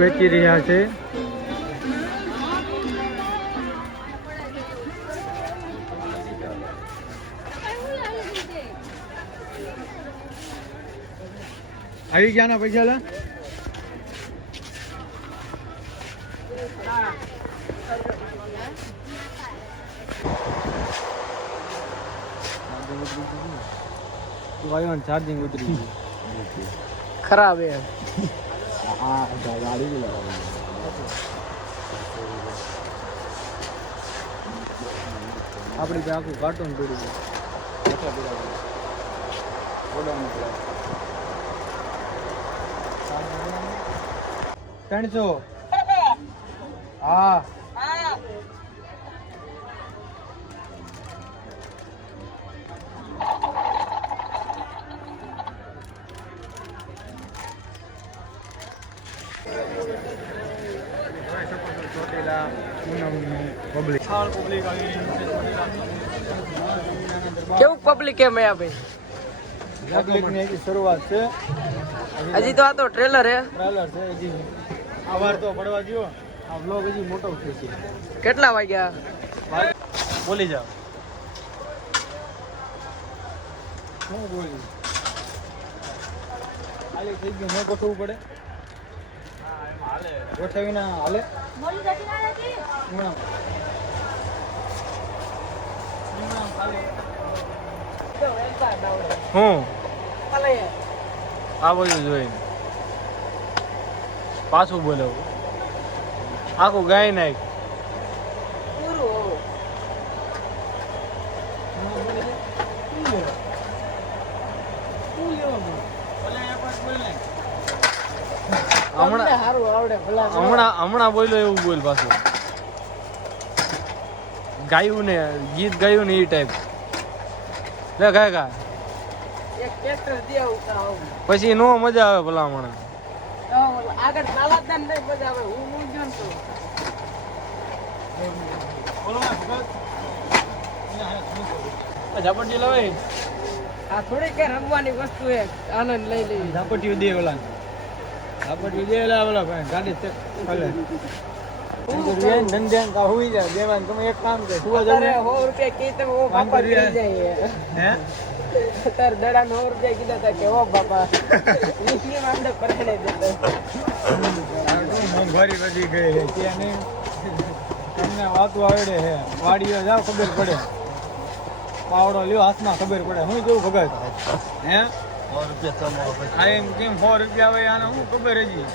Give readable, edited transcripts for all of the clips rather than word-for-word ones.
વેચી રહ્યા છે. આવી ગયા ના પૈસા લા ચાર્જિંગ ઉતરી ગયું ખરાબ હે. ગાડી આપડી ત્યાં આખું કાર્ટૂન પડી ગયું. 300 હા કેવું પબ્લિક કેમ હે ભાઈ? પબ્લિક ની શરૂઆત છે હજી તો. આ તો ટ્રેલર હે. ટ્રેલર છે હજી. આ વાર તો પડવા દો. આ વ્લોગ હજી મોટો છે. કેટલા વાગ્યા બોલી જાવ? શું બોલી? હાલે થઈ ગયું. ન ગોઠવવું પડે. ગોઠવી ના હાલે. હું આ બધું જોઈને પાછું બોલાવું. આખું ગાય નાખ. હમણાં બોલ્યો એવું બોલ પાછું. ગાયું ને ગીત ગાયું ને એ ટાઈપ લે ગાય ગા. પછી નો મજા આવે ભલામણ. આગળ ચાલતા નહીં મજા આવે. હું જોતો ઝાપટી લવાય. આ થોડી કે રમવાની વસ્તુ હે. આનંદ લઈ લઈ. ઝાપટી દે ઓલા. ઝાપટી દે ઓલા ભાઈ ગાડી ચેક હાલે. ધંધ્યાન કા હોઈ જાય દેવાન. તમે એક કામ કરો. 100 રૂપિયા કે તમે ઓ બાપા લઈ જાય હે. તાર દડા 9 રૂપિયા કીધા તા કે ઓ બાપા નીકળી માંડે પરખડે દેતો. મોંઘવારી વધી ગઈ છે ત્યાં નહીં. તમને વાતો આવડે હે. વાડીઓ જાવ ખબર પડે. પાવડો લ્યો હાથમાં ખબર પડે. હું કેવું ભગત હે 100 રૂપિયા કમાવા. આ એમ કેમ 100 રૂપિયા આવે આને હું ખબર હજી.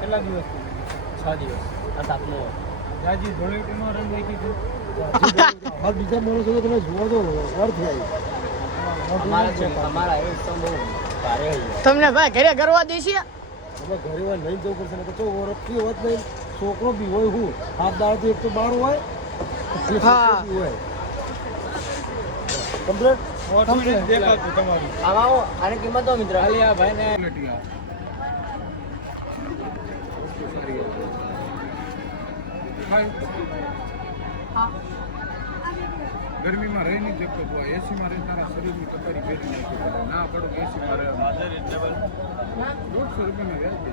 કેટલા દિવસ? 6 દિવસ. રાજી ધોળીનો રંગ લઈ કીધું. બીજા માણસો તમે જોવા દો અર્થ તમને ભાઈ ઘરે કરવા દેશે. ઘરે હોય લઈ જવું પડશે. તો ઓળખી હોત નહીં. છોકરો બી હોય. હું હાથ દાળ એક તો બાર હોય. હા હોય કમ્પ્લીટ દેખાતું તમારું. આવો આને કિંમતો મિત્ર હાલી આ ભાઈ ને ગરમીમાં રહી નહીં શકતો તું એસીમાં રહી તારા શરીરની તકારી ફેરી નાખી ના પડો એસીમાં રહે 150 રૂપિયામાં વ્યાજ દે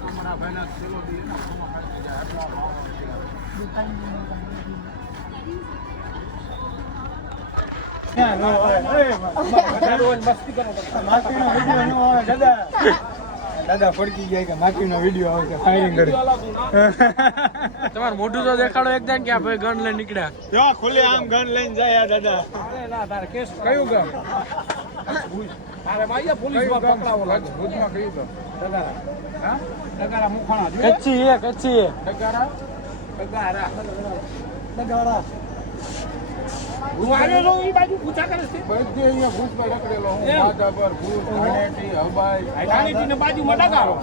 તમારા ભાઈના કિલો દઈએ ને દાદા પડકી ગયા કે માખીનો વિડીયો આવે છે ફાયરિંગ કરી તમારું મોઢું તો દેખાડો એકદમ કે આ ભાઈ ગન લઈને નીકળ્યા જો ખુલ્લે આમ ગન લઈને જાય દાદા કયું ગામ તારે ભાઈ પોલીસમાં પકડાવો લાગે ભુજમાં કયું ગામ હા ડગારા મુખાણા કચ્છી હે કચ્છી ડગારા ડગારા હું આવેલો એ બાજુ પૂછા કરે છે બધે અહીંયા ભુજમાં રખડેલો હું માધાપર ભુજ ધાણેટી હબાઈ ધાણેટીને બાજુમાં ડગારો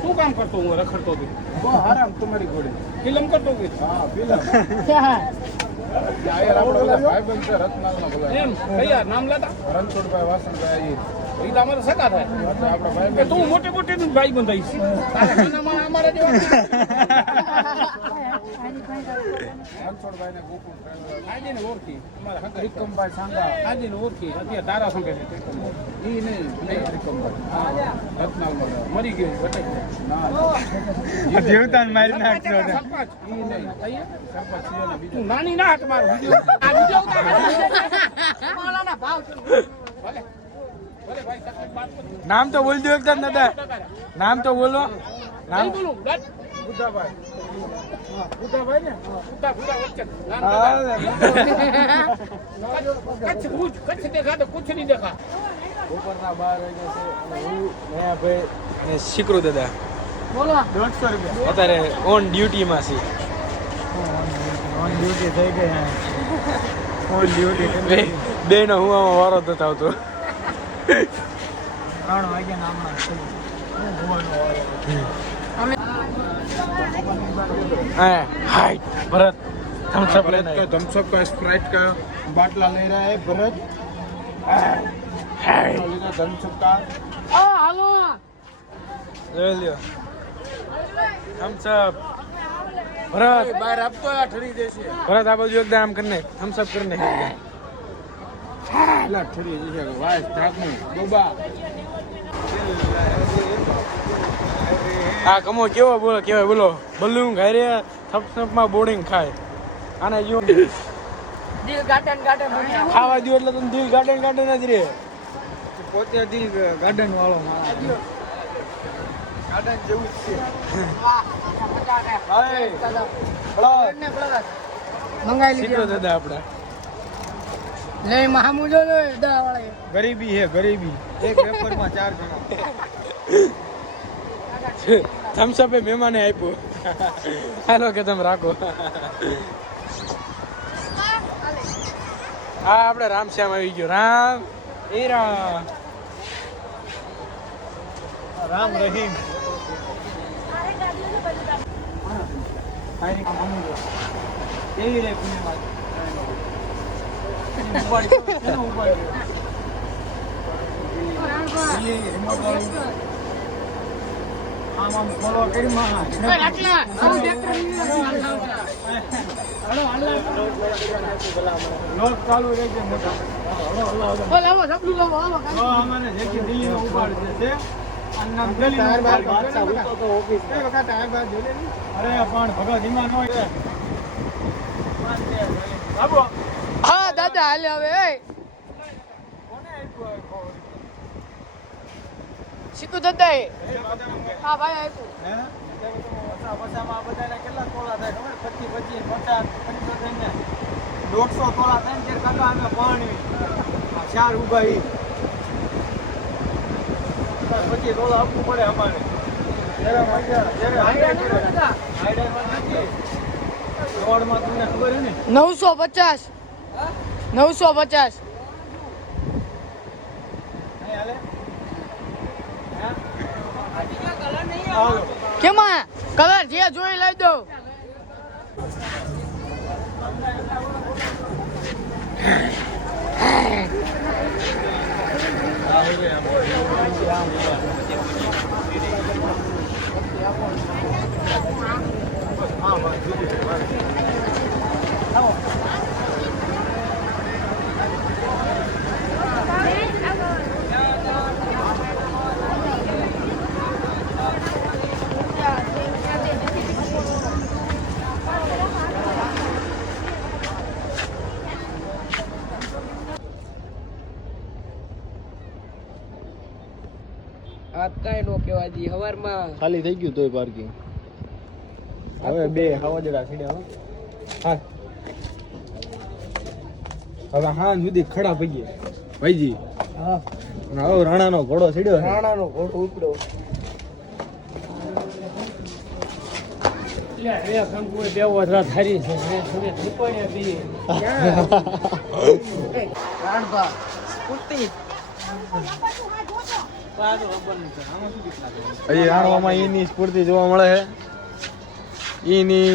શું કામ કરતો હું રખડતો હતો બહુ આરામ તમારી ઘોડે ફિલ્મ કરતો હતો હા પેલા આયર આપણો પેલા ભાઈબંધ છે રત્નાલનો પેલા એમ કયા નામ લેતા રણછોડભાઈ વાસણભાઈ એ તો અમારે સગા થાય એટલે આપણો કે ભાઈબંધ તું મોટે મોટે નું ભાઈ બંધાઈશ તારા નાનામાં અમારા જેવા રણછોડભાઈને ગોકુળ ફ્રેન્ડ આજીને ઓળખી અમારા હગા ત્રિકમભાઈ સાંગા આજીને ઓળખી અત્યારે તારા સંગે છે ઈ નહીં ત્રિકમભાઈ રત્નાલમાં રહે. મરી ગયો બતાવી ના જીવતાન મારી નાખજો સરપંચ ઈ નહીં સરપંચ સિંહોને બીજો તું નાની ના હાથ મારો આ વિડિયો ભલે ભલે ભાઈ તકલીફ બાત કરો નામ તો બોલ દો એકદમ દાદા નામ તો બોલો નામ નહીં બોલું ગટ બુદ્ધાભાઈ ભૂતા ને ભૂતા વચ્ચે કચ્છ ભૂજ કચ્છ દેખા તો કુછ નહીં દેખા બપોરના 12 વાગ્યા છે અને હું ભાઈ અને શીકરો દાદા બોલો 150 રૂપિયા અત્યારે ઓન ડ્યુટીમાં છે ઓન ડ્યુટી થઈ ગઈ હા ઓન ડ્યુટી બે નો હું આમાં વારો થતો આવતો 3 વાગ્યા નામના હા હાય ભરત થમ્સ અપ લેના तो थम्स अप का स्प्राइट का बाटला ले रहा है भरत थम्स अप का જોઈ લ્યો થમ્સ અપ ભરત बाहर अब तो यार ठरी जैसे ભરત આ બાજુ એકદમ આમ કરીને થમ્સ અપ કરીને ला ठरी जैसे वाइस ठाकू डोबा આ કમો કેવો બોલો કેવાય બોલો બલૂન ઘરે થમ્સ અપ માં બોર્ડિંગ ખાય આને જો દિલ ગાર્ડન ખાવા દો એટલે તમે દિલ ગાર્ડન ગાર્ડન જ રે પોતે દિલ ગાર્ડન વાળો માણસ ગાર્ડન જેવું જ છે હાય મંગાઈ શીકરો દાદા આપડા લે મહામુજો લે દા વાળા ગરીબી હે ગરીબી એક વેફરમાં 4 જણા થમ્સ અપ એ મહેમાને આપ્યું હાલો કે તમે રાખો હા આપણે રામશ્યામ આવી ગયો રામ એ રામ રામ રહીમ ફાયરિંગ મામુલો એવી રે પુણ્યમાં ઉપાડી કેનો ઉપાડી રિમોટ વાળું આમ ફોલો કરી માં લોક ચાલુ રહેશે મોટા લાવો સપનું લાવો આવો તો અમારે જે કે દિલ્હીનો ઉપાડ છે આ નામ દિલ્હીનો ઉપાડ બાદશાહ ઉતો તો ઓફિસ કઈ વખત ટાયર બાદ જોલે અરે પણ ભગત ઈમાન હોય બાબુ હા દાદા હાલે હવે એ કોને આપ્યું શીખું દાદા એ હા ભાઈ આપ્યું હે પચામાં બધાને કેટલા તોલા થાય ખબર 25 50 55 150 તોલા થાય ને ત્યારે કાકા અમે પાણી આ 4 ઉભા ઈ 25 તોલા આપવું પડે અમારે જ્યારે હાઈડરમાં નથી રોડમાં તમને ખબર હે ને 950 950 નહીં હાલે હાલો કેમાં કલર જે જોઈ લઈ દો હા આ કાંઈ નો કહેવાય દી હવારમાં ખાલી થઈ ગયું તોય પાર્કિંગ હવે બે હવાજડા સીડ્યા હા હવે હા સુધી ખડા પગીએ ભાઈજી હા અને હવે રાણાનો ઘોડો સીડ્યો છે. રાણાનો ઘોડો ઉપડ્યો રાણભા કુર્તી હજી રાણવામાં એની સ્ફૂર્તિ જોવા મળે છે એની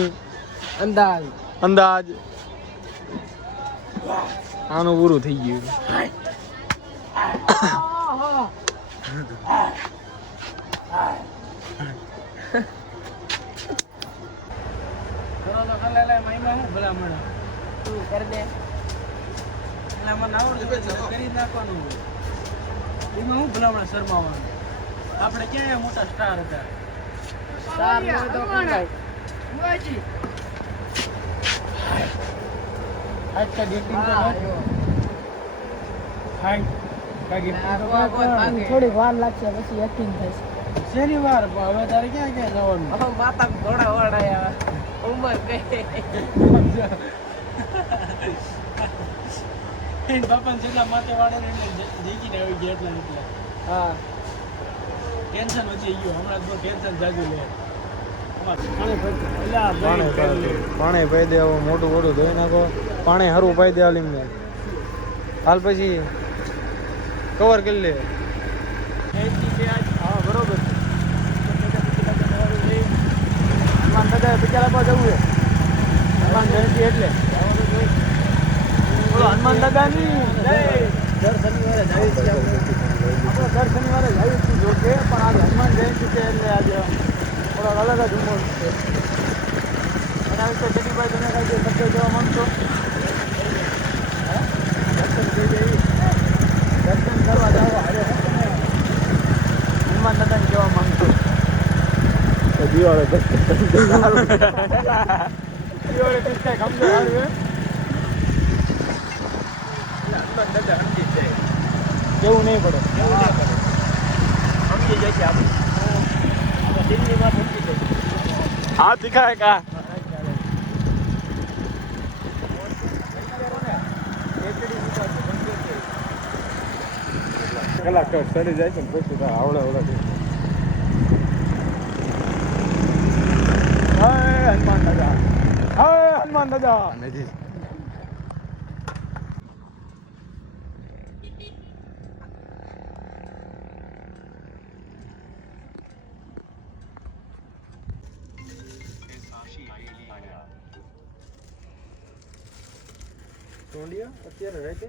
અંદાજ અંદાજ આનું પૂરું થઈ ગયું તું કર દે આપણે ક્યાં મોટા સ્ટાર હતા સાર નો તો કરાય થોડી વાર લાગશે પછી યકીન થશે શનિવાર હવે તારે ક્યાં ક્યાં જવાનું માતા ઘોડા વડાયા ઉંમર ગઈ બાપા જેટલા માથે વાળે ને એટલે જીકીને આવી ગયા એટલા એટલા હા ટેન્શન વધી ગયું હમણાં તો ટેન્શન જાજુ લે પાણી પાઈ દે હવે મોટું મોટું ધોઈ નાખો પાણી સારું પાઈ દે આલીમને હાલ પછી કવર કરી લે હા બરોબર હનુમાન દાદા બિચારા જવું છે હનુમાન જયંતિ એટલે બોલો હનુમાન દાદા ની દર શનિવારે જાય છે આપણે દર શનિવારે જાય છે જોકે પણ આજે હનુમાન જયંતિ છે એટલે આજે થોડોક અલગ જ ઉમર છે એના વિશે જટીભાઈ તમે કાંઈ શબ્દ કહેવા માંગશો દર્શન થઈ જાય દર્શન કરવા જાઓ હારે હનુમાન દાદાને કહેવા માંગશો દિવાળે દિવાળે કઈ સમજો હારું કેવું નહીં પડે સમજી જશે આપણે દિલ્હીમાં સમજી જશે હા દિખાય કા કલાક ચડી જાય છે ને પછી આવડે આવડે હનુમાન દાદા હનુમાન દાદા ટોંડિયા અત્યારે રહે છે